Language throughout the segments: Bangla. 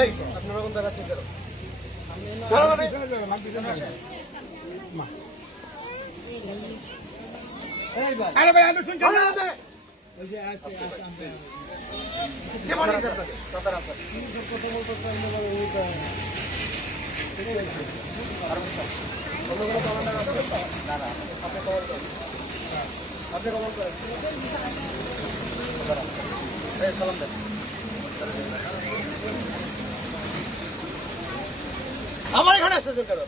এই আপনারা কোন জায়গা থেকে আরে ভাই আমি শুনছি না। সালাম দেন। আমার এখানে আছে কেন?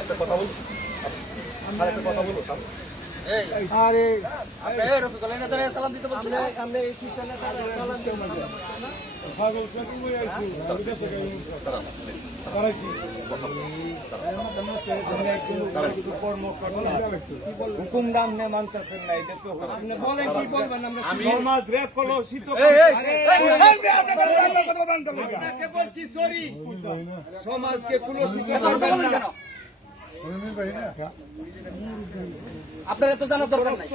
একটা কথা বলছি। আর একটা কথা বলব সামনে এই আরে আপনি রফিকুল সালাম দিতে বলছেন? হুকুম নাম নে মানতেছেন না এটা তো আপনি বলেন কি বলবেন আমরা সমাজ রে কলসিত এই, এই, আপনাকে বলছি সরি সমাজকে কলসিত এত কথা আপনার এত জানার দরকার নাই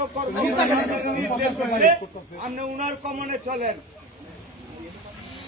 আপনি উনার কমনে চলেন।